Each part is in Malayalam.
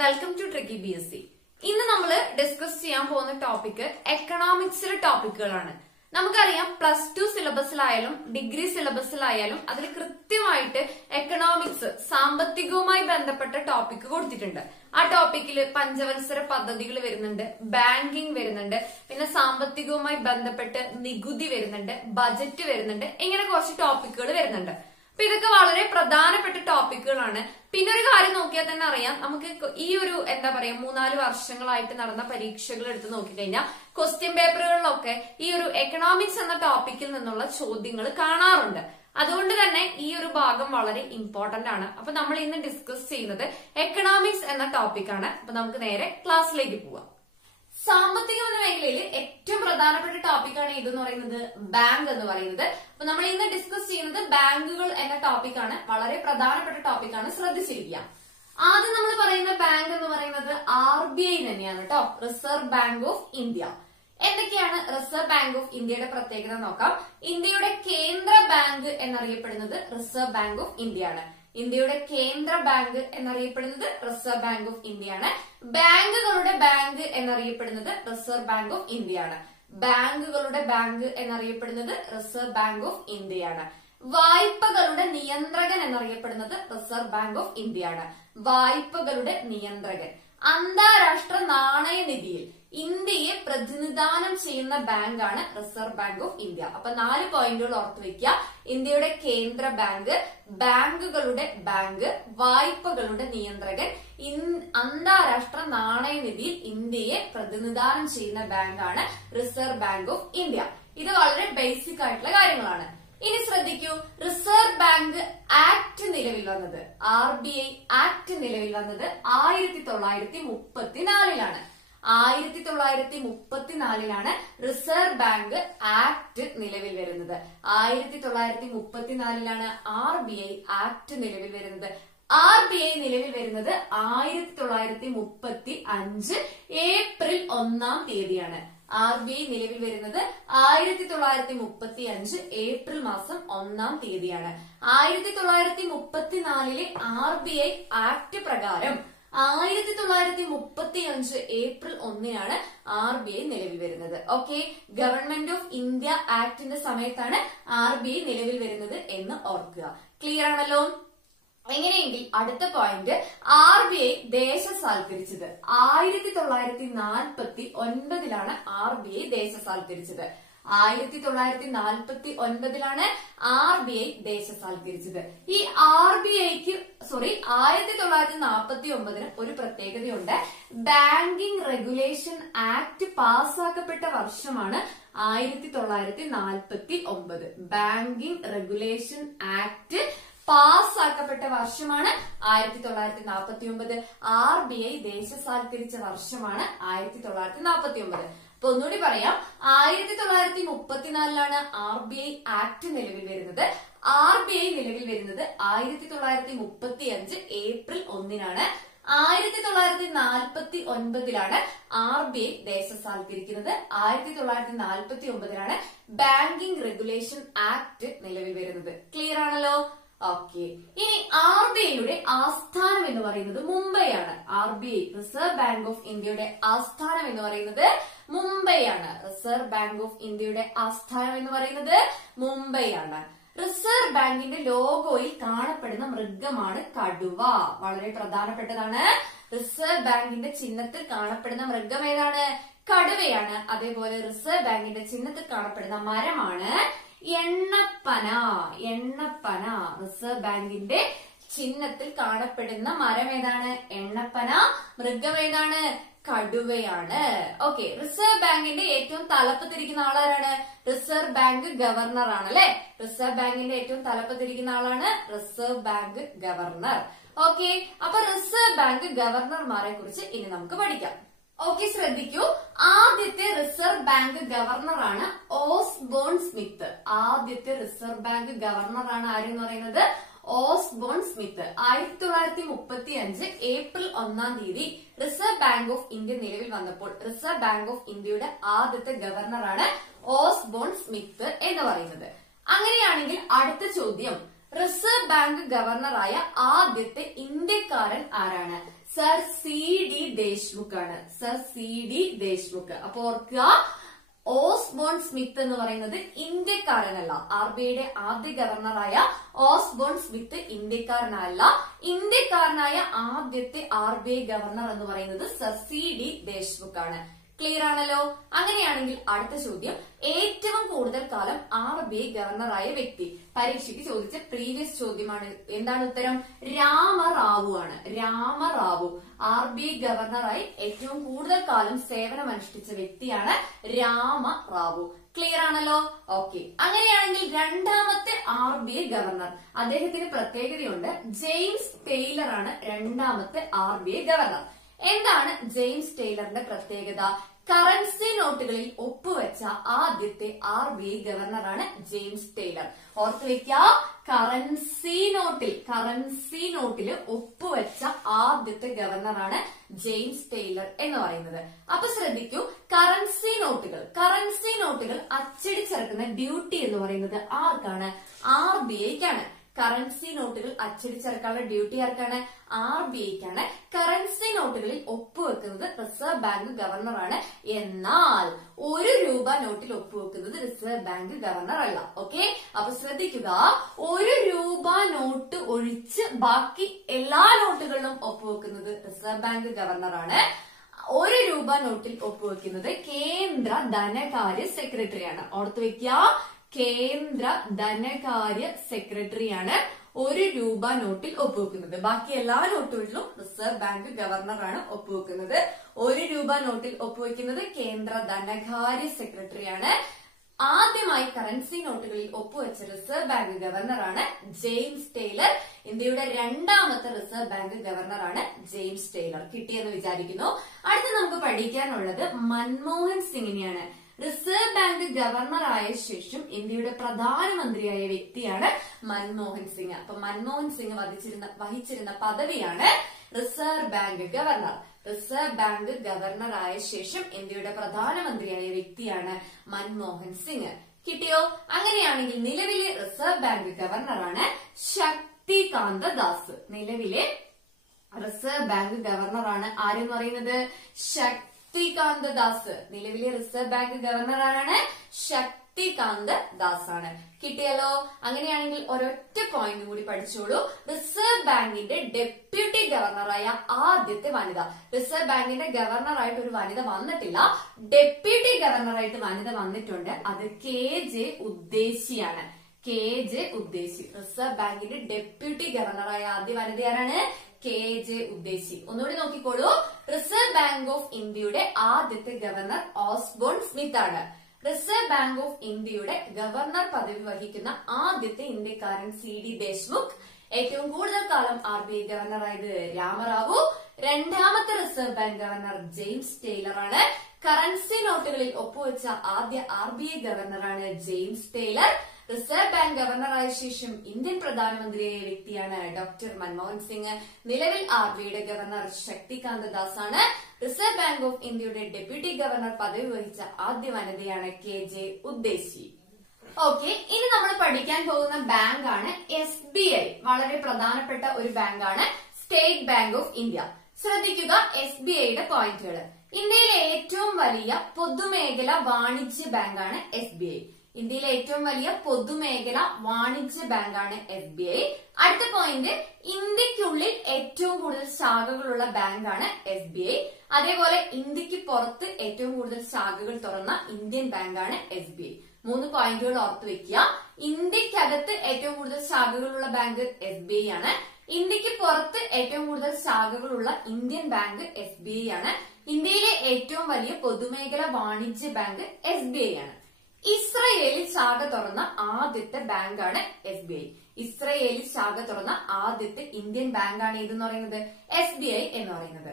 Welcome to tricky BSc. ഇന്ന് നമ്മൾ ഡിസ്കസ് ചെയ്യാൻ പോകുന്ന ടോപ്പിക് എക്കണോമിക്സിലെ ടോപ്പിക്കുകളാണ്. നമുക്കറിയാം +2 സിലബസിലായാലും ഡിഗ്രി സിലബസിലായാലും അതിൽ കൃത്യമായിട്ട് എക്കണോമിക്സ് സാമ്പത്തികവുമായി ബന്ധപ്പെട്ട ടോപ്പിക് കൊടുത്തിട്ടുണ്ട്. ആ ടോപ്പിക്കിൽ പഞ്ചവത്സര പദ്ധതികൾ വരുന്നുണ്ട്, ബാങ്കിങ് വരുന്നുണ്ട്, പിന്നെ സാമ്പത്തികവുമായി ബന്ധപ്പെട്ട് നികുതി വരുന്നുണ്ട്, ബജറ്റ് വരുന്നുണ്ട്, ഇങ്ങനെ കുറച്ച് ടോപ്പിക്കുകൾ വരുന്നുണ്ട്. അപ്പൊ ഇതൊക്കെ വളരെ പ്രധാനപ്പെട്ട ടോപ്പിക്കുകളാണ്. പിന്നെ ഒരു കാര്യം നോക്കിയാൽ തന്നെ അറിയാം, നമുക്ക് ഈ ഒരു 3-4 വർഷങ്ങളായിട്ട് നടന്ന പരീക്ഷകൾ എടുത്ത് നോക്കിക്കഴിഞ്ഞാൽ ക്വസ്റ്റ്യൻ പേപ്പറുകളിലൊക്കെ ഈ ഒരു എക്കണോമിക്സ് എന്ന ടോപ്പിക്കിൽ നിന്നുള്ള ചോദ്യങ്ങൾ കാണാറുണ്ട്. അതുകൊണ്ട് തന്നെ ഈ ഒരു ഭാഗം വളരെ ഇമ്പോർട്ടന്റ് ആണ്. അപ്പൊ നമ്മൾ ഇന്ന് ഡിസ്കസ് ചെയ്യുന്നത് എക്കണോമിക്സ് എന്ന ടോപ്പിക്കാണ്. അപ്പൊ നമുക്ക് നേരെ ക്ലാസ്സിലേക്ക് പോവാം. സാമ്പത്തികം എന്ന മേഖലയിൽ ഏറ്റവും പ്രധാനപ്പെട്ട ടോപ്പിക്കാണ് ഇതെന്ന് പറയുന്നത് ബാങ്ക് എന്ന് പറയുന്നത്. അപ്പൊ നമ്മൾ ഇന്ന് ഡിസ്കസ് ചെയ്യുന്നത് ബാങ്കുകൾ എന്ന ടോപ്പിക്കാണ്. വളരെ പ്രധാനപ്പെട്ട ടോപ്പിക്കാണ്, ശ്രദ്ധിച്ചിരിക്കുക. ആദ്യം നമ്മൾ പറയുന്ന ബാങ്ക് എന്ന് പറയുന്നത് RBI തന്നെയാണ് കേട്ടോ, റിസർവ് ബാങ്ക് ഓഫ് ഇന്ത്യ. എന്തൊക്കെയാണ് റിസർവ് ബാങ്ക് ഓഫ് ഇന്ത്യയുടെ പ്രത്യേകത നോക്കാം. ഇന്ത്യയുടെ കേന്ദ്ര ബാങ്ക് എന്നറിയപ്പെടുന്നത് റിസർവ് ബാങ്ക് ഓഫ് ഇന്ത്യ ആണ്. ഇന്ത്യയുടെ കേന്ദ്ര ബാങ്ക് എന്നറിയപ്പെടുന്നത് റിസർവ് ബാങ്ക് ഓഫ് ഇന്ത്യ ആണ്. ബാങ്കുകളുടെ ബാങ്ക് എന്നറിയപ്പെടുന്നത് റിസർവ് ബാങ്ക് ഓഫ് ഇന്ത്യ ആണ്. ബാങ്കുകളുടെ ബാങ്ക് എന്നറിയപ്പെടുന്നത് റിസർവ് ബാങ്ക് ഓഫ് ഇന്ത്യ ആണ്. വായ്പകളുടെ നിയന്ത്രകൻ എന്നറിയപ്പെടുന്നത് റിസർവ് ബാങ്ക് ഓഫ് ഇന്ത്യ ആണ്. വായ്പകളുടെ നിയന്ത്രകൻ. അന്താരാഷ്ട്ര നാണയനിധിയിൽ ഇന്ത്യയെ പ്രതിനിധാനം ചെയ്യുന്ന ബാങ്കാണ് റിസർവ് ബാങ്ക് ഓഫ് ഇന്ത്യ. അപ്പൊ 4 പോയിന്റുകൾ ഓർത്തു വെക്കുക. ഇന്ത്യയുടെ കേന്ദ്ര ബാങ്ക്, ബാങ്കുകളുടെ ബാങ്ക്, വായ്പകളുടെ നിയന്ത്രകൻ, അന്താരാഷ്ട്ര നാണയനിധിയിൽ ഇന്ത്യയെ പ്രതിനിധാനം ചെയ്യുന്ന ബാങ്കാണ് റിസർവ് ബാങ്ക് ഓഫ് ഇന്ത്യ. ഇത് വളരെ ബേസിക് ആയിട്ടുള്ള കാര്യങ്ങളാണ്. ഇനി ശ്രദ്ധിക്കൂ, റിസർവ് ബാങ്ക് ആക്ട് നിലവിൽ വന്നത്, RBI ആക്ട് നിലവിൽ വന്നത് 1934-ലാണ്. 1934-ലാണ് റിസർവ് ബാങ്ക് ആക്ട് നിലവിൽ വരുന്നത്. 1934-ലാണ് RBI ആക്ട് നിലവിൽ വരുന്നത്. RBI നിലവിൽ വരുന്നത് 1935 ഏപ്രിൽ 1-ാം തീയതിയാണ്. RBI നിലവിൽ വരുന്നത് 1935 ഏപ്രിൽ മാസം 1-ാം തീയതിയാണ്. 1934-ലെ RBI ആക്ട് പ്രകാരം 1935 ഏപ്രിൽ 1-നാണ് RBI നിലവിൽ വരുന്നത്. ഓക്കെ, ഗവൺമെന്റ് ഓഫ് ഇന്ത്യ ആക്ടിന്റെ സമയത്താണ് RBI നിലവിൽ വരുന്നത് എന്ന് ഓർക്കുക. ക്ലിയർ ആണല്ലോ? എങ്ങനെയെങ്കിൽ അടുത്ത പോയിന്റ്, RBI ദേശസാൽക്കരിച്ചത് 1949-ലാണ് RBI ദേശസാൽക്കരിച്ചത്. 1949-ലാണ് RBI ദേശസാൽക്കരിച്ചത്. ഈ RBIക്ക് 1949-ന് ഒരു പ്രത്യേകതയുണ്ട്. ബാങ്കിംഗ് റെഗുലേഷൻ ആക്ട് പാസ്സാക്കപ്പെട്ട വർഷമാണ് 1949. ബാങ്കിംഗ് റെഗുലേഷൻ ആക്ട് പാസ്സാക്കപ്പെട്ട വർഷമാണ് 1949. RBI ദേശസാൽക്കരിച്ച വർഷമാണ് 1949. അപ്പൊ ഒന്നുകൂടി പറയാം, 1934-ലാണ് RBI ആക്ട് നിലവിൽ വരുന്നത്. RBI നിലവിൽ വരുന്നത് 1935 ഏപ്രിൽ 1-നാണ്. 1949-ലാണ് RBI ദേശസാൽക്കരിക്കുന്നത്. 1949-ലാണ് ബാങ്കിംഗ് റെഗുലേഷൻ ആക്ട് നിലവിൽ വരുന്നത്. ക്ലിയർ ആണല്ലോ? ഓക്കെ, ഇനി RBIയുടെ ആസ്ഥാനം എന്ന് പറയുന്നത് മുംബൈയാണ്. RBI റിസർവ് ബാങ്ക് ഓഫ് ഇന്ത്യയുടെ ആസ്ഥാനം എന്ന് പറയുന്നത് മുംബൈയാണ്. റിസർവ് ബാങ്ക് ഓഫ് ഇന്ത്യയുടെ ആസ്ഥാനം എന്ന് പറയുന്നത് മുംബൈയാണ്. റിസർവ് ബാങ്കിന്റെ ലോഗോയിൽ കാണപ്പെടുന്ന മൃഗമാണ് കടുവ. വളരെ പ്രധാനപ്പെട്ടതാണ്. റിസർവ് ബാങ്കിന്റെ ചിഹ്നത്തിൽ കാണപ്പെടുന്ന മൃഗം ഏതാണ്? കടുവയാണ്. അതേപോലെ റിസർവ് ബാങ്കിന്റെ ചിഹ്നത്തിൽ കാണപ്പെടുന്ന മരമാണ് എണ്ണപ്പന. എണ്ണപ്പന. റിസർവ് ബാങ്കിന്റെ ചിഹ്നത്തിൽ കാണപ്പെടുന്ന മരം ഏതാണ്? എണ്ണപ്പന. മൃഗം ഏതാണ്? കടുവയാണ്. ഓക്കെ, റിസർവ് ബാങ്കിന്റെ ഏറ്റവും തലപ്പത്തിരിക്കുന്ന ആളാരാണ്? റിസർവ് ബാങ്ക് ഗവർണർ ആണ് അല്ലെ? റിസർവ് ബാങ്കിന്റെ ഏറ്റവും തലപ്പത്തിരിക്കുന്ന ആളാണ് റിസർവ് ബാങ്ക് ഗവർണർ. ഓക്കെ, അപ്പൊ റിസർവ് ബാങ്ക് ഗവർണർമാരെ കുറിച്ച് ഇനി നമുക്ക് പഠിക്കാം. ഓക്കെ, ശ്രദ്ധിക്കൂ. ആദ്യത്തെ റിസർവ് ബാങ്ക് ഗവർണറാണ് ഓസ്ബോൺ സ്മിത്ത്. ആദ്യത്തെ റിസർവ് ബാങ്ക് ഗവർണറാണ് ആരെന്ന് പറയുന്നത്? Osborne Smith. 1935 ഏപ്രിൽ 1-ാം തീയതി റിസർവ് ബാങ്ക് ഓഫ് ഇന്ത്യ നിലവിൽ വന്നപ്പോൾ റിസർവ് ബാങ്ക് ഓഫ് ഇന്ത്യയുടെ ആദ്യത്തെ ഗവർണറാണ് ഓസ്ബോൺ സ്മിത്ത് എന്ന് പറയുന്നത്. അങ്ങനെയാണെങ്കിൽ അടുത്ത ചോദ്യം, റിസർവ് ബാങ്ക് ഗവർണറായ ആദ്യത്തെ ഇന്ത്യക്കാരൻ ആരാണ്? സർ സി ഡി ദേശ്മുഖ് ആണ്. Sir C D Deshmukh. അപ്പൊ ഓർക്കുക, ഓസ്ബോൺ സ്മിത്ത് എന്ന് പറയുന്നത് ഇന്ത്യക്കാരനല്ല. ആർ ബി ഐയുടെ ആദ്യ ഗവർണറായ ഓസ്ബോൺ സ്മിത്ത് ഇന്ത്യക്കാരനല്ല. ഇന്ത്യക്കാരനായ ആദ്യത്തെ ആർ ബി ഐ ഗവർണർ എന്ന് പറയുന്നത് സർ സി ഡി ദേശ്മുഖ് ആണ്. ക്ലിയർ ആണല്ലോ. അങ്ങനെയാണെങ്കിൽ അടുത്ത ചോദ്യം, ഏറ്റവും കൂടുതൽ കാലം ആർ ബി ഐ ഗവർണറായ വ്യക്തി. പരീക്ഷയ്ക്ക് ചോദിച്ച പ്രീവിയസ് ചോദ്യമാണ്. എന്താണ് ഉത്തരം? രാമറാവു ആണ്. രാമറാവു ആർ ബി ഐ ഗവർണറായി ഏറ്റവും കൂടുതൽ കാലം സേവനമനുഷ്ഠിച്ച വ്യക്തിയാണ് രാമറാവു. ക്ലിയർ ആണല്ലോ. ഓക്കെ, അങ്ങനെയാണെങ്കിൽ രണ്ടാമത്തെ ആർ ബി ഐ ഗവർണർ, അദ്ദേഹത്തിന് പ്രത്യേകതയുണ്ട്. ജെയിംസ് ടൈലർ ആണ് രണ്ടാമത്തെ ആർ ബി ഐ ഗവർണർ. എന്താണ് ജെയിംസ് ടൈലറിന്റെ പ്രത്യേകത? കറൻസി നോട്ടുകളിൽ ഒപ്പുവെച്ച ആദ്യത്തെ ആർ ബി ഐ ഗവർണറാണ് ജെയിംസ് ടൈലർ. ഓർത്തു വെക്ക, കറൻസി നോട്ടിൽ ഒപ്പുവെച്ച ആദ്യത്തെ ഗവർണറാണ് ജെയിംസ് ടൈലർ എന്ന് പറയുന്നത്. അപ്പൊ ശ്രദ്ധിക്കൂ, കറൻസി നോട്ടുകൾ അച്ചടിച്ചിറക്കുന്ന ഡ്യൂട്ടി എന്ന് പറയുന്നത് ആർക്കാണ്? ആർ ബി ഐക്കാണ്. കറൻസി നോട്ടുകൾ അച്ചടിച്ചിറക്കാനുള്ള ഡ്യൂട്ടി ആർക്കാണ്? ആർ ബി ഐക്കാണ്. കറൻസി നോട്ടുകളിൽ ഒപ്പുവെക്കുന്നത് റിസർവ് ബാങ്ക് ഗവർണറാണ്. എന്നാൽ ₹1 നോട്ടിൽ ഒപ്പുവെക്കുന്നത് റിസർവ് ബാങ്ക് ഗവർണർ അല്ല. ഓക്കെ, അപ്പൊ ശ്രദ്ധിക്കുക, ₹1 നോട്ട് ഒഴിച്ച് ബാക്കി എല്ലാ നോട്ടുകളിലും ഒപ്പുവെക്കുന്നത് റിസർവ് ബാങ്ക് ഗവർണറാണ്. ₹1 നോട്ടിൽ ഒപ്പുവെക്കുന്നത് കേന്ദ്ര ധനകാര്യ സെക്രട്ടറിയാണ്. ഓർത്തു വെക്കുക, കേന്ദ്ര ധനകാര്യ സെക്രട്ടറിയാണ് ₹1 നോട്ടിൽ ഒപ്പുവെക്കുന്നത്. ബാക്കി എല്ലാ നോട്ടുകളിലും റിസർവ് ബാങ്ക് ഗവർണറാണ് ഒപ്പുവെക്കുന്നത്. ₹1 നോട്ടിൽ ഒപ്പുവെക്കുന്നത് കേന്ദ്ര ധനകാര്യ സെക്രട്ടറിയാണ്. ആദ്യമായി കറൻസി നോട്ടുകളിൽ ഒപ്പുവെച്ച റിസർവ് ബാങ്ക് ഗവർണറാണ് ജെയിംസ് ടൈലർ. ഇന്ത്യയുടെ രണ്ടാമത്തെ റിസർവ് ബാങ്ക് ഗവർണറാണ് ജെയിംസ് ടൈലർ. കിട്ടിയെന്ന് വിചാരിക്കുന്നു. അടുത്ത് നമുക്ക് പഠിക്കാനുള്ളത് മൻമോഹൻ സിംഗിനെയാണ്. റിസർവ് ബാങ്ക് ഗവർണറായ ശേഷം ഇന്ത്യയുടെ പ്രധാനമന്ത്രിയായ വ്യക്തിയാണ് മൻമോഹൻ സിംഗ്. അപ്പൊ മൻമോഹൻ സിംഗ് വഹിച്ചിരുന്ന പദവിയാണ് reserve bank governor. Reserve bank ഗവർണറായ ശേഷം ഇന്ത്യയുടെ പ്രധാനമന്ത്രിയായ വ്യക്തിയാണ് മൻമോഹൻ സിംഗ്. കിട്ടിയോ? അങ്ങനെയാണെങ്കിൽ നിലവിലെ റിസർവ് ബാങ്ക് ഗവർണറാണ് ശക്തികാന്ത ദാസ്. നിലവിലെ റിസർവ് ബാങ്ക് ഗവർണറാണ് ആരെന്ന് പറയുന്നത്? ശക്തികാന്ത ദാസ്. നിലവിലെ റിസർവ് ബാങ്ക് ഗവർണർ ആരാണ്? ശക്തികാന്ത ദാസ് ആണ്. കിട്ടിയല്ലോ. അങ്ങനെയാണെങ്കിൽ ഒരൊറ്റ പോയിന്റ് കൂടി പഠിച്ചോളൂ. റിസർവ് ബാങ്കിന്റെ ഡെപ്യൂട്ടി ഗവർണറായ ആദ്യത്തെ വനിത. റിസർവ് ബാങ്കിന്റെ ഗവർണറായിട്ട് ഒരു വനിത വന്നിട്ടില്ല, ഡെപ്യൂട്ടി ഗവർണറായിട്ട് വനിത വന്നിട്ടുണ്ട്. അത് KJ ഉദ്ദേശിയാണ്. KJ ഉദ്ദേശി. റിസർവ് ബാങ്കിന്റെ ഡെപ്യൂട്ടി ഗവർണറായ ആദ്യ വനിത ആരാണ്? KJ ഉദ്ദേശി. ഒന്നുകൂടി നോക്കിക്കോളൂ. റിസർവ് ബാങ്ക് ഓഫ് ഇന്ത്യയുടെ ആദ്യത്തെ ഗവർണർ ഓസ്ബോൺ സ്മിത്ത് ആണ്. റിസർവ് ബാങ്ക് ഓഫ് ഇന്ത്യയുടെ ഗവർണർ പദവി വഹിക്കുന്ന ആദ്യത്തെ ഇന്ത്യക്കാരൻ CD ദേശ്മുഖ്. ഏറ്റവും കൂടുതൽ കാലം RBI ഗവർണറായത് രാമറാവു. രണ്ടാമത്തെ reserve bank governor James Taylor ആണ്. കറൻസി നോട്ടുകളിൽ ഒപ്പുവെച്ച ആദ്യ RBI ഗവർണറാണ് ജെയിംസ് ടൈലർ. റിസർവ് ബാങ്ക് ഗവർണറായ ശേഷം ഇന്ത്യൻ പ്രധാനമന്ത്രിയായ വ്യക്തിയാണ് ഡോക്ടർ മൻമോഹൻ സിംഗ്. നിലവിൽ RBIയുടെ ഗവർണർ ശക്തികാന്ത ദാസ് ആണ്. റിസർവ് ബാങ്ക് ഓഫ് ഇന്ത്യയുടെ ഡെപ്യൂട്ടി ഗവർണർ പദവി വഹിച്ച ആദ്യ വനിതയാണ് KJ ഉദ്ദേശി. ഓക്കെ, ഇനി നമ്മൾ പഠിക്കാൻ പോകുന്ന ബാങ്കാണ് SBI. വളരെ പ്രധാനപ്പെട്ട ഒരു ബാങ്കാണ് സ്റ്റേറ്റ് ബാങ്ക് ഓഫ് ഇന്ത്യ. ശ്രദ്ധിക്കുക SBIയുടെ പോയിന്റുകൾ. ഇന്ത്യയിലെ ഏറ്റവും വലിയ പൊതുമേഖല വാണിജ്യ ബാങ്കാണ് SBI. ഇന്ത്യയിലെ ഏറ്റവും വലിയ പൊതുമേഖല വാണിജ്യ ബാങ്കാണ് SBI. അടുത്ത പോയിന്റ്, ഇന്ത്യക്കുള്ളിൽ ഏറ്റവും കൂടുതൽ ശാഖകളുള്ള ബാങ്കാണ് SBI. അതേപോലെ ഇന്ത്യക്ക് പുറത്ത് ഏറ്റവും കൂടുതൽ ശാഖകൾ തുറന്ന ഇന്ത്യൻ ബാങ്കാണ് SBI. 3 പോയിന്റുകൾ ഓർത്തു വെക്കുക. ഇന്ത്യക്കകത്ത് ഏറ്റവും കൂടുതൽ ശാഖകളുള്ള ബാങ്ക് SBI ആണ്. ഇന്ത്യക്ക് പുറത്ത് ഏറ്റവും കൂടുതൽ ശാഖകളുള്ള ഇന്ത്യൻ ബാങ്ക് SBI ആണ്. ഇന്ത്യയിലെ ഏറ്റവും വലിയ പൊതുമേഖല വാണിജ്യ ബാങ്ക് SBI ആണ്. ഇസ്രയേലിൽ ശാഖ തുറന്ന ആദ്യത്തെ ബാങ്കാണ് SBI. ഇസ്രയേലിൽ ശാഖ തുറന്ന ആദ്യത്തെ ഇന്ത്യൻ ബാങ്കാണ് ഇതെന്ന് പറയുന്നത് SBI എന്ന് പറയുന്നത്.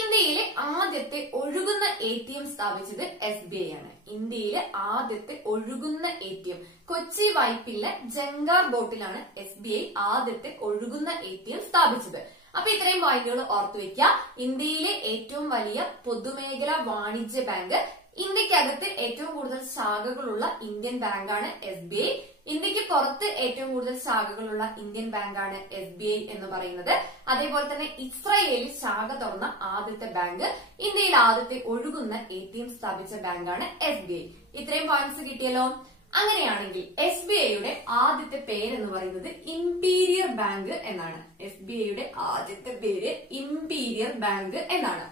ഇന്ത്യയിലെ ആദ്യത്തെ ഒഴുകുന്ന ATM സ്ഥാപിച്ചത് SBI ആണ്. ഇന്ത്യയിലെ ആദ്യത്തെ ഒഴുകുന്ന ATM കൊച്ചി വൈപ്പിലെ ജങ്കാർ ബോട്ടിലാണ് SBI ആദ്യത്തെ ഒഴുകുന്ന ATM സ്ഥാപിച്ചത്. അപ്പൊ ഇത്രയും പോയിന്റുകൾ ഓർത്തു വെക്കുക. ഇന്ത്യയിലെ ഏറ്റവും വലിയ പൊതുമേഖല വാണിജ്യ ബാങ്ക് ഇന്ത്യക്കകത്ത് ഏറ്റവും കൂടുതൽ ശാഖകളുള്ള ഇന്ത്യൻ ബാങ്കാണ് SBI. ഇന്ത്യക്ക് പുറത്ത് ഏറ്റവും കൂടുതൽ ശാഖകളുള്ള ഇന്ത്യൻ ബാങ്കാണ് SBI എന്ന് പറയുന്നത്. അതേപോലെ തന്നെ ഇസ്രയേലിൽ ശാഖ തുറന്ന ആദ്യത്തെ ബാങ്ക്, ഇന്ത്യയിൽ ആദ്യത്തെ ഒഴുകുന്ന ATM സ്ഥാപിച്ച ബാങ്കാണ് SBI. ഇത്രയും പോയിന്റ്സ് കിട്ടിയല്ലോ. അങ്ങനെയാണെങ്കിൽ SBIയുടെ ആദ്യത്തെ പേരെന്ന് പറയുന്നത് ഇംപീരിയർ ബാങ്ക് എന്നാണ്. SBIയുടെ ആദ്യത്തെ പേര് ഇംപീരിയർ ബാങ്ക് എന്നാണ്.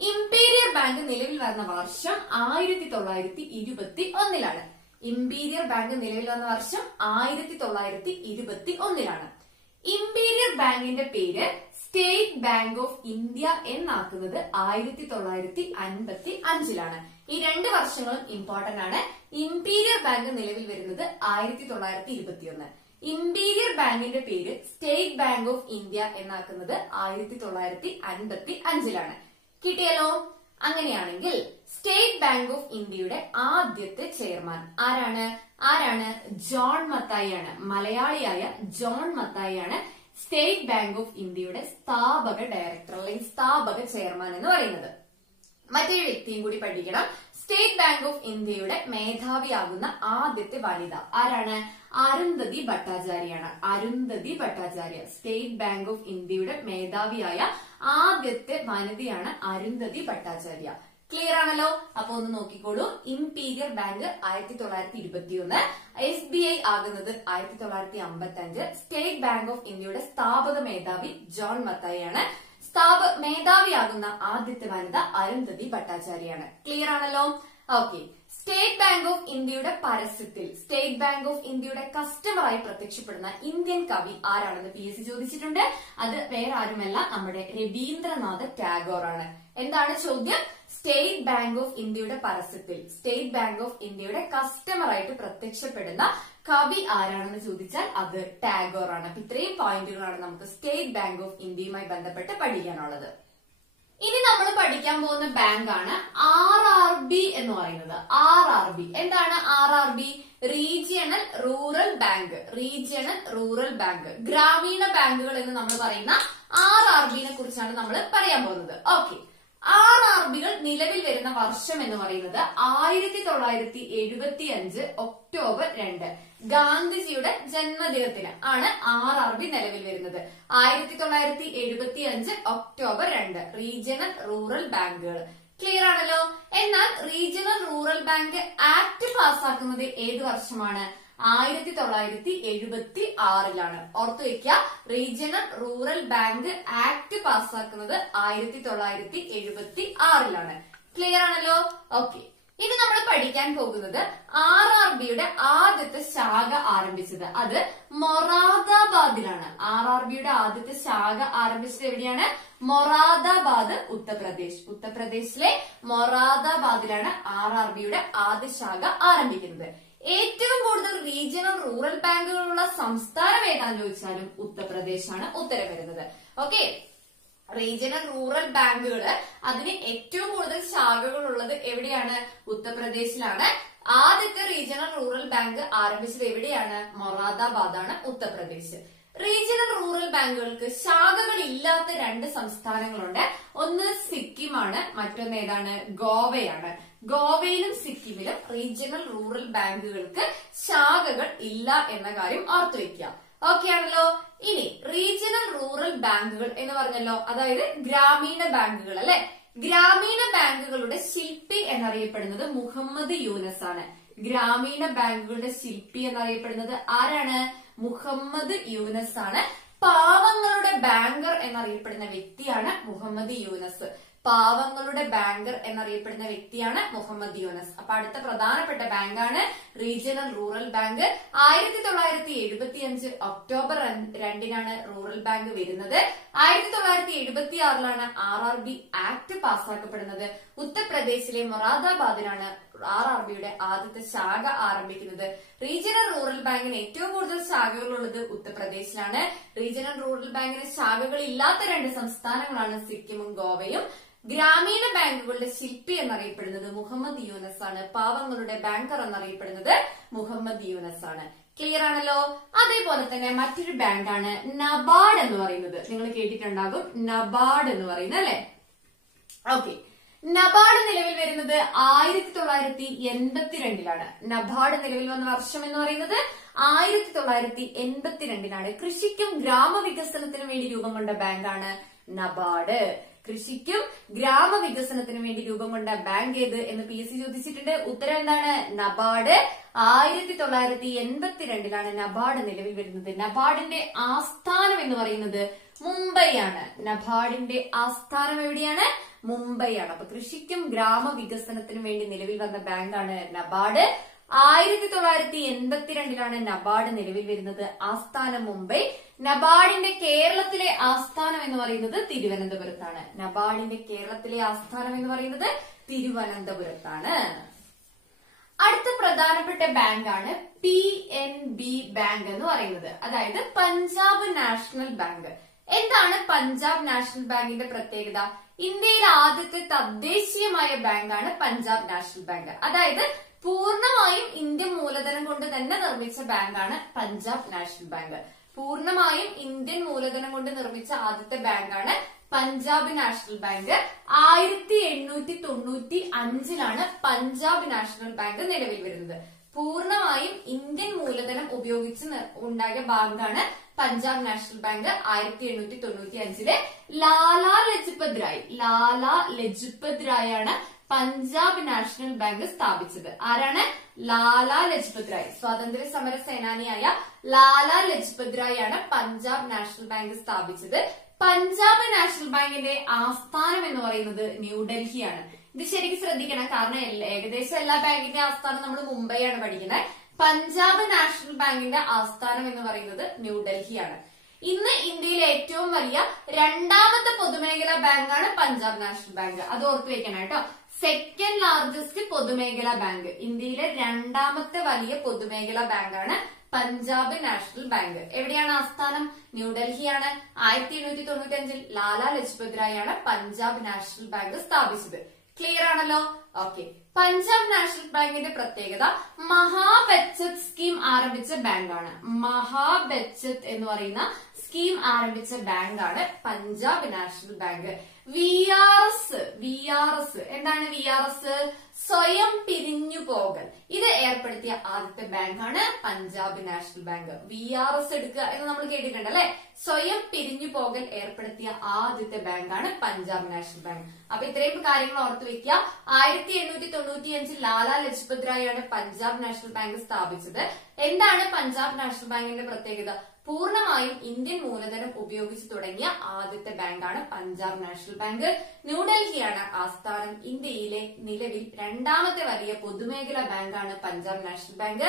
ഇംപീരിയർ ബാങ്ക് നിലവിൽ വന്ന വർഷം 1921. ഇംപീരിയർ ബാങ്ക് നിലവിൽ വന്ന വർഷം 1921. ഇംപീരിയർ ബാങ്കിന്റെ പേര് സ്റ്റേറ്റ് ബാങ്ക് ഓഫ് ഇന്ത്യ എന്നാക്കുന്നത് 1955. ഈ 2 വർഷങ്ങളും ഇമ്പോർട്ടന്റ് ആണ്. ഇംപീരിയർ ബാങ്ക് നിലവിൽ വരുന്നത് 1921. ഇംപീരിയർ ബാങ്കിന്റെ പേര് സ്റ്റേറ്റ് ബാങ്ക് ഓഫ് ഇന്ത്യ എന്നാക്കുന്നത് 1955. കിട്ടിയല്ലോ. അങ്ങനെയാണെങ്കിൽ സ്റ്റേറ്റ് ബാങ്ക് ഓഫ് ഇന്ത്യയുടെ ആദ്യത്തെ ചെയർമാൻ ആരാണ്? ജോൺ മത്തായി ആണ്. മലയാളിയായ ജോൺ മത്തായി ആണ് സ്റ്റേറ്റ് ബാങ്ക് ഓഫ് ഇന്ത്യയുടെ സ്ഥാപക ഡയറക്ടർ അല്ലെങ്കിൽ സ്ഥാപക ചെയർമാൻ എന്ന് പറയുന്നത്. മറ്റൊരു വ്യക്തിയും കൂടി പഠിക്കണം. സ്റ്റേറ്റ് ബാങ്ക് ഓഫ് ഇന്ത്യയുടെ മേധാവിയാകുന്ന ആദ്യത്തെ വനിത ആരാണ്? അരുന്ധതി ഭട്ടാചാര്യാണ്. Arundhati Bhattacharya state bank of ഇന്ത്യയുടെ മേധാവിയായ ആദ്യത്തെ വനിതയാണ് അരുന്ധതി ഭട്ടാചാര്യ. ക്ലിയർ ആണല്ലോ. അപ്പൊ ഒന്ന് നോക്കിക്കോളൂ. ഇംപീരിയർ ബാങ്ക് 1921, SBI ആകുന്നത് 1955. സ്റ്റേറ്റ് ബാങ്ക് ഓഫ് ഇന്ത്യയുടെ സ്ഥാപക മേധാവി ജോൺ മത്തായിയാണ്. മേധാവിയാകുന്ന ആദ്യത്തെ വനിത അരുന്ധതി ഭട്ടാചാര്യാണ്. ക്ലിയർ ആണല്ലോ. ഓക്കെ. സ്റ്റേറ്റ് ബാങ്ക് ഓഫ് ഇന്ത്യയുടെ പരസ്യത്തിൽ സ്റ്റേറ്റ് ബാങ്ക് ഓഫ് ഇന്ത്യയുടെ കസ്റ്റമറായി പ്രത്യക്ഷപ്പെടുന്ന ഇന്ത്യൻ കവി ആരാണെന്ന് PSC ചോദിച്ചിട്ടുണ്ട്. അത് വേറെ ആരുമല്ല, നമ്മുടെ രവീന്ദ്രനാഥ് ടാഗോർ ആണ്. എന്താണ് ചോദ്യം? സ്റ്റേറ്റ് ബാങ്ക് ഓഫ് ഇന്ത്യയുടെ പരസ്യത്തിൽ സ്റ്റേറ്റ് ബാങ്ക് ഓഫ് ഇന്ത്യയുടെ കസ്റ്റമറായിട്ട് പ്രത്യക്ഷപ്പെടുന്ന കവി ആരാണെന്ന് ചോദിച്ചാൽ അത് ടാഗോർ ആണ്. അപ്പൊ ഇത്രയും പോയിന്റുകളാണ് നമുക്ക് സ്റ്റേറ്റ് ബാങ്ക് ഓഫ് ഇന്ത്യയുമായി ബന്ധപ്പെട്ട് പഠിക്കാനുള്ളത്. ഇനി നമ്മൾ പഠിക്കാൻ പോകുന്ന ബാങ്കാണ് RRB എന്ന് പറയുന്നത്. RRB എന്താണ്? RRB regional rural bank. Regional rural bank, ഗ്രാമീണ ബാങ്കുകൾ എന്ന് നമ്മൾ പറയുന്ന RRBനെ കുറിച്ചാണ് നമ്മൾ പറയാൻ പോകുന്നത്. ഓക്കെ. RRBകൾ നിലവിൽ വരുന്ന വർഷം എന്ന് പറയുന്നത് 1975 ഒക്ടോബർ 2, ഗാന്ധിജിയുടെ ജന്മദിനത്തിന് ആണ് RRB നിലവിൽ വരുന്നത്. 1975 ഒക്ടോബർ 2 റീജിയണൽ റൂറൽ ബാങ്കുകൾ. ക്ലിയർ ആണല്ലോ. എന്നാൽ റീജിയണൽ റൂറൽ ബാങ്ക് ആക്ട് പാസ്സാക്കുന്നത് ഏത് വർഷമാണ്? 1976. ഓർത്തു വെക്കുക, റീജിയണൽ റൂറൽ ബാങ്ക് ആക്ട് പാസ്സാക്കുന്നത് 1976. ക്ലിയർ ആണല്ലോ. ഓക്കെ. ഇനി നമ്മൾ പഠിക്കാൻ പോകുന്നത് RRBയുടെ ആദ്യത്തെ ശാഖ ആരംഭിച്ചത് അത് മൊറാദാബാദിലാണ്. RRBയുടെ ആദ്യത്തെ ശാഖ ആരംഭിച്ചത് എവിടെയാണ്? മൊറാദാബാദ്, ഉത്തർപ്രദേശ്. ഉത്തർപ്രദേശിലെ മൊറാദാബാദിലാണ് RRBയുടെ ആദ്യ ശാഖ ആരംഭിക്കുന്നത്. ഏറ്റവും കൂടുതൽ റീജിയണൽ റൂറൽ ബാങ്കുകളുള്ള സംസ്ഥാനം ഏതാണെന്ന് ചോദിച്ചാലും ഉത്തർപ്രദേശാണ് ഉത്തരം വരുന്നത്. ഓക്കെ. റീജിയണൽ റൂറൽ ബാങ്കുകള് അതിന് ഏറ്റവും കൂടുതൽ ശാഖകൾ ഉള്ളത് എവിടെയാണ്? ഉത്തർപ്രദേശിലാണ്. ആദ്യത്തെ റീജിയണൽ റൂറൽ ബാങ്ക് ആരംഭിച്ചത് എവിടെയാണ്? മൊറാദാബാദാണ്, ഉത്തർപ്രദേശ്. റീജിയണൽ റൂറൽ ബാങ്കുകൾക്ക് ശാഖകൾ ഇല്ലാത്ത 2 സംസ്ഥാനങ്ങളുണ്ട്. ഒന്ന് സിക്കിമാണ്, മറ്റൊന്ന് ഏതാണ്? ഗോവയാണ്. ഗോവയിലും സിക്കിമിലും റീജിയണൽ റൂറൽ ബാങ്കുകൾക്ക് ശാഖകൾ ഇല്ല എന്ന കാര്യം ഓർത്തു വെക്കുക. ഓക്കെ ആണല്ലോ. ഇനി റീജിയണൽ റൂറൽ ബാങ്കുകൾ എന്ന് പറഞ്ഞല്ലോ, അതായത് ഗ്രാമീണ ബാങ്കുകൾ അല്ലെ. ഗ്രാമീണ ബാങ്കുകളുടെ ശില്പി എന്നറിയപ്പെടുന്നത് മുഹമ്മദ് യൂനസ് ആണ്. ഗ്രാമീണ ബാങ്കുകളുടെ ശില്പി എന്നറിയപ്പെടുന്നത് ആരാണ്? മുഹമ്മദ് യൂനസ് ആണ്. പാവങ്ങളുടെ ബാങ്കർ എന്നറിയപ്പെടുന്ന വ്യക്തിയാണ് മുഹമ്മദ് യൂനസ്. പാവങ്ങളുടെ ബാങ്കർ എന്നറിയപ്പെടുന്ന വ്യക്തിയാണ് മുഹമ്മദ് യൂനസ്. അപ്പൊ അടുത്ത പ്രധാനപ്പെട്ട ബാങ്കാണ് regional rural bank. 1975 October 2 rural bank വരുന്നത്. 1976 RRB ആക്ട് പാസ്സാക്കപ്പെടുന്നത്. ഉത്തർപ്രദേശിലെ മൊറാദാബാദിലാണ് RRBയുടെ ആദ്യത്തെ ശാഖ ആരംഭിക്കുന്നത്. റീജിയണൽ റൂറൽ ബാങ്കിന് ഏറ്റവും കൂടുതൽ ശാഖകളുള്ളത് ഉത്തർപ്രദേശിലാണ്. റീജിയണൽ റൂറൽ ബാങ്കിന് ശാഖകൾ ഇല്ലാത്ത 2 സംസ്ഥാനങ്ങളാണ് സിക്കിമും ഗോവയും. ഗ്രാമീണ ബാങ്കുകളുടെ ശില്പി എന്നറിയപ്പെടുന്നത് മുഹമ്മദ് യൂനസ് ആണ്. പാവങ്ങളുടെ ബാങ്കർ എന്നറിയപ്പെടുന്നത് മുഹമ്മദ് യൂനസ് ആണ്. ക്ലിയർ ആണല്ലോ. അതേപോലെ തന്നെ മറ്റൊരു ബാങ്കാണ് നബാർഡ് എന്ന് പറയുന്നത്. നിങ്ങൾ കേട്ടിട്ടുണ്ടാകും നബാർഡ് എന്ന് പറയുന്നത് അല്ലെ. ഓക്കെ. നബാർഡ് നിലവിൽ വരുന്നത് 1982 നബാർഡ് നിലവിൽ വന്ന വർഷം എന്ന് പറയുന്നത് 1982 കൃഷിക്കും ഗ്രാമവികസനത്തിനും വേണ്ടി രൂപം കൊണ്ട ബാങ്കാണ് നബാർഡ്. കൃഷിക്കും ഗ്രാമവികസനത്തിനും വേണ്ടി രൂപം കൊണ്ട ബാങ്ക് ഏത് എന്ന് PSC ചോദിച്ചിട്ടുണ്ട്. ഉത്തരം എന്താണ്? നബാർഡ്. 1982 നബാർഡ് നിലവിൽ വരുന്നത്. നബാർഡിന്റെ ആസ്ഥാനം എന്ന് പറയുന്നത് മുംബൈയാണ്. നബാർഡിന്റെ ആസ്ഥാനം എവിടെയാണ്? മുംബൈയാണ്. അപ്പൊ കൃഷിക്കും ഗ്രാമവികസനത്തിനും വേണ്ടി നിലവിൽ വന്ന ബാങ്കാണ് നബാർഡ്. 1982 നബാർഡ് നിലവിൽ വരുന്നത്. ആസ്ഥാനം മുംബൈ. നബാർഡിന്റെ കേരളത്തിലെ ആസ്ഥാനം എന്ന് പറയുന്നത് തിരുവനന്തപുരത്താണ്. നബാർഡിന്റെ കേരളത്തിലെ ആസ്ഥാനം എന്ന് പറയുന്നത് തിരുവനന്തപുരത്താണ്. അടുത്ത പ്രധാനപ്പെട്ട ബാങ്കാണ് PNB ബാങ്ക് എന്ന് പറയുന്നത്, അതായത് പഞ്ചാബ് നാഷണൽ ബാങ്ക്. എന്താണ് പഞ്ചാബ് നാഷണൽ ബാങ്കിന്റെ പ്രത്യേകത? ഇന്ത്യയിലെ ആദ്യത്തെ തദ്ദേശീയമായ ബാങ്കാണ് പഞ്ചാബ് നാഷണൽ ബാങ്ക്. അതായത് പൂർണ്ണമായും ഇന്ത്യൻ മൂലധനം കൊണ്ട് തന്നെ നിർമ്മിച്ച ബാങ്കാണ് പഞ്ചാബ് നാഷണൽ ബാങ്ക്. പൂർണ്ണമായും ഇന്ത്യൻ മൂലധനം കൊണ്ട് നിർമ്മിച്ച ആദ്യത്തെ ബാങ്കാണ് Punjab national bank. 1895 Punjab national bank നിലവിൽ വരുന്നത്. പൂർണ്ണമായും ഇന്ത്യൻ മൂലധനം ഉപയോഗിച്ച് ഉണ്ടായ ബാങ്കാണ് Punjab national bank. 1895 Lala Lajpat റായാണ് Punjab national bank സ്ഥാപിച്ചത്. ആരാണ്? ലാലാ ലജ്പത് റായ്. സ്വാതന്ത്ര്യ സമര സേനാനിയായ ലാലാ ലജ്പത് റായ് ആണ് പഞ്ചാബ് നാഷണൽ ബാങ്ക് സ്ഥാപിച്ചത്. പഞ്ചാബ് നാഷണൽ ബാങ്കിന്റെ ആസ്ഥാനം എന്ന് പറയുന്നത് ന്യൂഡൽഹിയാണ്. ഇത് ശരിക്കും ശ്രദ്ധിക്കണം, കാരണം ഏകദേശം എല്ലാ ബാങ്കിന്റെ ആസ്ഥാനം നമ്മൾ മുംബൈയാണ് പഠിക്കുന്നത്. പഞ്ചാബ് നാഷണൽ ബാങ്കിന്റെ ആസ്ഥാനം എന്ന് പറയുന്നത് ന്യൂഡൽഹിയാണ്. ഇന്ന് ഇന്ത്യയിലെ ഏറ്റവും വലിയ രണ്ടാമത്തെ പൊതുമേഖലാ ബാങ്കാണ് പഞ്ചാബ് നാഷണൽ ബാങ്ക്. അത് ഓർത്തു വെക്കണം കേട്ടോ. സെക്കൻഡ് ലാർജസ്റ്റ് പൊതുമേഖലാ ബാങ്ക്. ഇന്ത്യയിലെ രണ്ടാമത്തെ വലിയ പൊതുമേഖലാ ബാങ്കാണ് പഞ്ചാബ് നാഷണൽ ബാങ്ക്. എവിടെയാണ് ആസ്ഥാനം? ന്യൂഡൽഹിയാണ്. 1895 ലാലാ ലജ്പത് റായ് ആണ് പഞ്ചാബ് നാഷണൽ ബാങ്ക് സ്ഥാപിച്ചത്. ക്ലിയർ ആണല്ലോ? ഓക്കെ. പഞ്ചാബ് നാഷണൽ ബാങ്കിന്റെ പ്രത്യേകത മഹാബച്ചത് സ്കീം ആരംഭിച്ച ബാങ്കാണ്. മഹാബച്ചത് എന്ന് പറയുന്ന സ്കീം ആരംഭിച്ച ബാങ്കാണ് പഞ്ചാബ് നാഷണൽ ബാങ്ക്. VRS എന്താണ്? VRS സ്വയം പിരിഞ്ഞു പോകൽ. ഇത് ഏർപ്പെടുത്തിയ ആദ്യത്തെ ബാങ്കാണ് പഞ്ചാബ് നാഷണൽ ബാങ്ക്. VRS എടുക്കുക എന്ന് നമ്മൾ കേട്ടിട്ടുണ്ട് അല്ലെ? സ്വയം പിരിഞ്ഞു പോകൽ ഏർപ്പെടുത്തിയ ആദ്യത്തെ ബാങ്കാണ് പഞ്ചാബ് നാഷണൽ ബാങ്ക്. അപ്പൊ ഇത്രയും കാര്യങ്ങൾ ഓർത്തു വെക്കുക. 1895 ലാലാ ലജ്പത് റായ് ആണ് പഞ്ചാബ് നാഷണൽ ബാങ്ക് സ്ഥാപിച്ചത്. എന്താണ് പഞ്ചാബ് നാഷണൽ ബാങ്കിന്റെ പ്രത്യേകത? പൂർണ്ണമായും ഇന്ത്യൻ മൂലധനം ഉപയോഗിച്ച് തുടങ്ങിയ ആദ്യത്തെ ബാങ്കാണ് പഞ്ചാബ് നാഷണൽ ബാങ്ക്. ന്യൂഡൽഹിയാണ് ആസ്ഥാനം. ഇന്ത്യയിലെ നിലവിൽ രണ്ടാമത്തെ വലിയ പൊതുമേഖലാ ബാങ്കാണ് പഞ്ചാബ് നാഷണൽ ബാങ്ക്.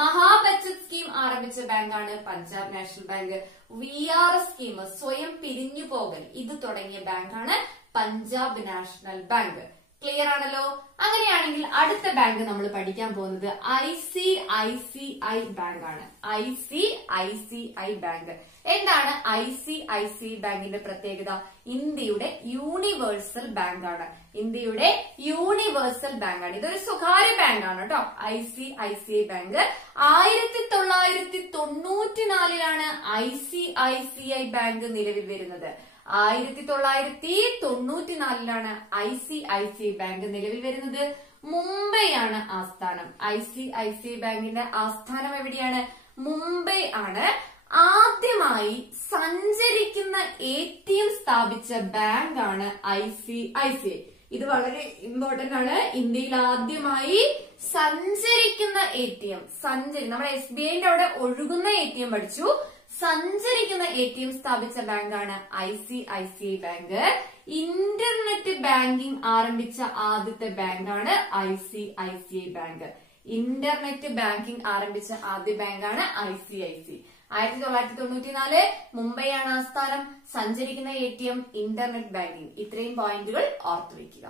മഹാബച്ചത് സ്കീം ആരംഭിച്ച ബാങ്കാണ് Punjab national bank. VRS scheme സ്വയം പിരിഞ്ഞു പോകൽ ഇത് തുടങ്ങിയ ബാങ്കാണ് പഞ്ചാബ് നാഷണൽ ബാങ്ക്. ക്ലിയർ ആണല്ലോ? അങ്ങനെയാണെങ്കിൽ അടുത്ത ബാങ്ക് നമ്മൾ പഠിക്കാൻ പോകുന്നത് ICICI ബാങ്ക് ആണ്. ICICI bank. എന്താണ് ICICI ബാങ്കിന്റെ പ്രത്യേകത? ഇന്ത്യയുടെ യൂണിവേഴ്സൽ ബാങ്ക് ആണ്. ഇന്ത്യയുടെ യൂണിവേഴ്സൽ ബാങ്ക് ആണ്. ഇതൊരു സ്വകാര്യ ബാങ്ക് ആണ് കേട്ടോ. ICICI ബാങ്ക് 1994 ICICI ബാങ്ക് നിലവിൽ വരുന്നത്. 1994 ICICI ബാങ്ക് നിലവിൽ വരുന്നത്. മുംബൈയാണ് ആസ്ഥാനം. ICICI ബാങ്കിന്റെ ആസ്ഥാനം എവിടെയാണ്? മുംബൈ ആണ്. ആദ്യമായി സഞ്ചരിക്കുന്ന ATM സ്ഥാപിച്ച ബാങ്കാണ് ICICI. ഇത് വളരെ ഇമ്പോർട്ടന്റ് ആണ്. ഇന്ത്യയിൽ ആദ്യമായി സഞ്ചരിക്കുന്ന ATM, നമ്മുടെ SBIന്റെ അവിടെ ഒഴുകുന്ന ATM പഠിച്ചു. സഞ്ചരിക്കുന്ന ATM സ്ഥാപിച്ച ബാങ്കാണ് ICICI ബാങ്ക്. ഇന്റർനെറ്റ് ബാങ്കിംഗ് ആരംഭിച്ച ആദ്യത്തെ ബാങ്കാണ് ICICI ബാങ്ക്. ഇന്റർനെറ്റ് ബാങ്കിംഗ് ആരംഭിച്ച ആദ്യ ബാങ്കാണ് ICICI. 1994 മുംബൈയാണ് ആസ്ഥാനം. സഞ്ചരിക്കുന്ന ATM, ഇന്റർനെറ്റ് ബാങ്കിംഗ്. ഇത്രയും പോയിന്റുകൾ ഓർത്തുവെക്കുക.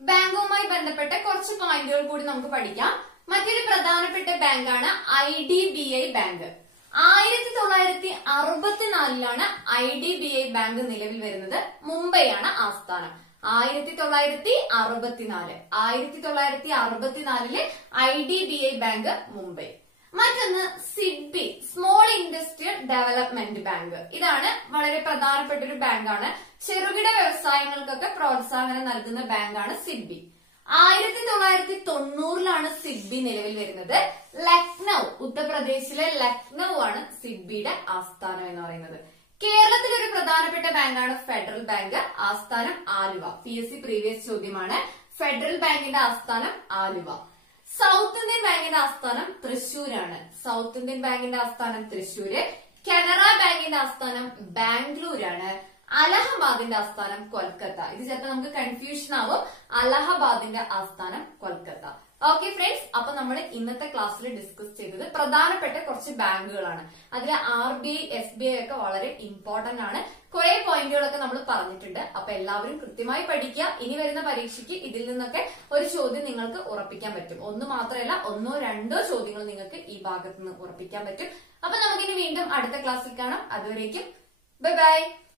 ബാങ്കുമായി ബന്ധപ്പെട്ട കുറച്ച് പോയിന്റുകൾ കൂടി നമുക്ക് പഠിക്കാം. മറ്റൊരു പ്രധാനപ്പെട്ട ബാങ്കാണ് IDBI ബാങ്ക്. 1964 IDBI ബാങ്ക് നിലവിൽ വരുന്നത്. മുംബൈയാണ് ആസ്ഥാനം. 1964 IDBI ബാങ്ക് മുംബൈ. മറ്റൊന്ന് SIDBI, small industrial development bank. ഇതാണ് വളരെ പ്രധാനപ്പെട്ട ഒരു ബാങ്കാണ്. ചെറുകിട വ്യവസായങ്ങൾക്കൊക്കെ പ്രോത്സാഹനം നൽകുന്ന ബാങ്കാണ് സിഡ്ബി. 1990 സിഡ്ബി നിലവിൽ വരുന്നത്. ലക്നൌ, ഉത്തർപ്രദേശിലെ ലക്നൌ ആണ് സിഡ്ബിയുടെ ആസ്ഥാനം എന്ന് പറയുന്നത്. കേരളത്തിലെ ഒരു പ്രധാനപ്പെട്ട ബാങ്കാണ് ഫെഡറൽ ബാങ്ക്. ആസ്ഥാനം ആലുവ. PSC പ്രീവിയസ് ചോദ്യമാണ്. ഫെഡറൽ ബാങ്കിന്റെ ആസ്ഥാനം ആലുവ. സൗത്ത് ഇന്ത്യൻ ബാങ്കിന്റെ ആസ്ഥാനം തൃശ്ശൂരാണ്. സൗത്ത് ഇന്ത്യൻ ബാങ്കിന്റെ ആസ്ഥാനം തൃശ്ശൂര്. കനറ ബാങ്കിന്റെ ആസ്ഥാനം ബാംഗ്ലൂരാണ്. അലഹബാദിന്റെ ആസ്ഥാനം കൊൽക്കത്ത. ഇത് ചിലപ്പോൾ നമുക്ക് കൺഫ്യൂഷൻ ആവും. അലഹബാദിന്റെ ആസ്ഥാനം കൊൽക്കത്ത. ഓക്കെ ഫ്രണ്ട്സ്, അപ്പൊ നമ്മൾ ഇന്നത്തെ ക്ലാസ്സിൽ ഡിസ്കസ് ചെയ്തത് പ്രധാനപ്പെട്ട കുറച്ച് ബാങ്കുകളാണ്. അതിൽ RBI, SBI ഒക്കെ വളരെ ഇമ്പോർട്ടന്റ് ആണ്. കുറെ പോയിന്റുകളൊക്കെ നമ്മൾ പറഞ്ഞിട്ടുണ്ട്. അപ്പൊ എല്ലാവരും കൃത്യമായി പഠിക്കുക. ഇനി വരുന്ന പരീക്ഷയ്ക്ക് ഇതിൽ നിന്നൊക്കെ ഒരു ചോദ്യം നിങ്ങൾക്ക് ഉറപ്പിക്കാൻ പറ്റും. ഒന്ന് മാത്രമല്ല, 1-2 ചോദ്യങ്ങൾ നിങ്ങൾക്ക് ഈ ഭാഗത്ത് നിന്ന് ഉറപ്പിക്കാൻ പറ്റും. അപ്പൊ നമുക്കിനി വീണ്ടും അടുത്ത ക്ലാസ്സിൽ കാണാം. അതുവരേക്കും ബൈ ബൈ.